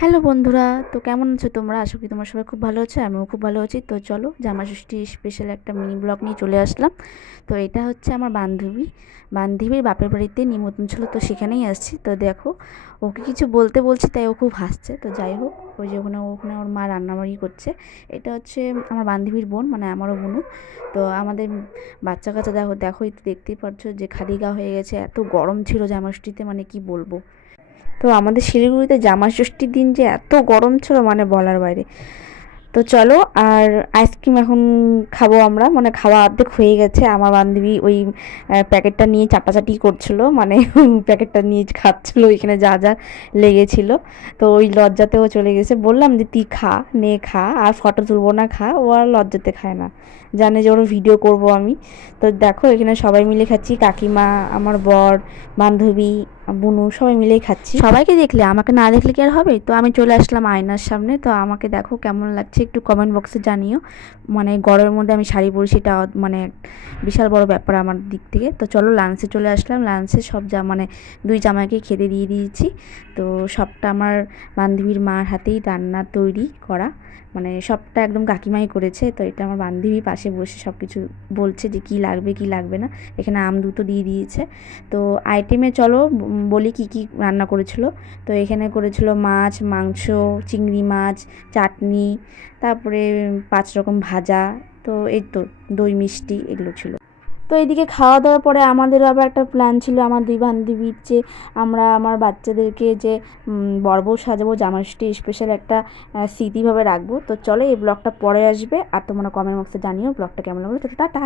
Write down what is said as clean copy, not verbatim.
Hello বন্ধুরা, তো কেমন আছো তোমরা? আশা করি তোমরা সবাই খুব ভালো আছো, আমিও খুব ভালো আছি। তো চলো, জামা ষষ্ঠী স্পেশাল একটা মিনি ব্লগ নিয়ে চলে আসলাম। তো এটা হচ্ছে আমার বান্ধবীর বাপের বাড়িতে নিমন্ত্রণ ছিল, তো সেখানেই আসছি। তো দেখো, ওকে কিছু বলতে বলছি তাই ও খুব হাসছে। তো যাই হোক, ওই যে ওখানে ওখানে ওর মা রান্নাবাড়ি করছে। এটা হচ্ছে আমার বান্ধবীর বোন, মানে আমারও বোনু। তো আমাদের বাচ্চা কাচ্চা দেখো দেখোই তো, দেখতেই পারছো যে খালি গা হয়ে গেছে। এত গরম ছিল জামা ষষ্ঠীতে, মানে কি বলবো। তো আমাদের শিলিগুড়িতে জামা ষষ্ঠীর দিন যে এত গরম ছিল, মানে বলার বাইরে। তো চলো, আর আইসক্রিম এখন খাবো আমরা, মানে খাওয়া অর্ধেক হয়ে গেছে। আমার বান্ধবী ওই প্যাকেটটা নিয়ে চাটাচাটি করছিল, মানে প্যাকেটটা নিয়ে খাচ্ছিল, ওইখানে যা যা লেগেছিল। তো ওই লজ্জাতেও চলে গেছে। বললাম যে তুই খা, নে খা, আর ফটো তুলবো না, খা। ও আর লজ্জাতে খায় না, জানে যে ওর ভিডিও করব আমি। তো দেখো, এখানে সবাই মিলে খাচ্ছি, কাকিমা, আমার বর, বান্ধবী, বুনু, সবাই মিলেই খাচ্ছি। সবাইকে দেখলে, আমাকে না দেখলে কি আর হবে। তো আমি চলে আসলাম আয়নার সামনে। তো আমাকে দেখো কেমন লাগছে একটু কমেন্ট বক্সে জানিও। মানে গরমের মধ্যে আমি শাড়ি পরি, সেটা মানে বিশাল বড় ব্যাপার আমার দিক থেকে। তো চলো, লাঞ্চে চলে আসলাম। লাঞ্চে সব মানে দুই জামাইকে খেতে দিয়ে দিয়েছি। তো সবটা আমার বান্ধবীর মার হাতেই রান্না তৈরি করা, মানে সবটা একদম কাকিমাই করেছে। তো এটা আমার বান্ধবী পাশে বসে সব কিছু বলছে যে কী লাগবে কী লাগবে না। এখানে আম দুটো দিয়ে দিয়েছে। তো আইটেমে চলো বলি কি কি রান্না করেছিল। তো এখানে করেছিল মাছ, মাংস, চিংড়ি মাছ, চাটনি, তারপরে 5 রকম ভাজা। তো এই তো দই মিষ্টি এগুলো ছিল। তো এইদিকে খাওয়া দাওয়ার পরে আমাদেরও আবার একটা প্ল্যান ছিল আমার দুই বান্ধবীর, যে আমরা আমার বাচ্চাদেরকে যে বর সাজাবো, জামাষষ্ঠী স্পেশাল একটা স্মৃতিভাবে রাখবো। তো চলো, এই ব্লগটা পরে আসবে, আর তোমরা কমেন্ট বক্সে জানিও ব্লগটা কেমন লাগলো। তো টাটা।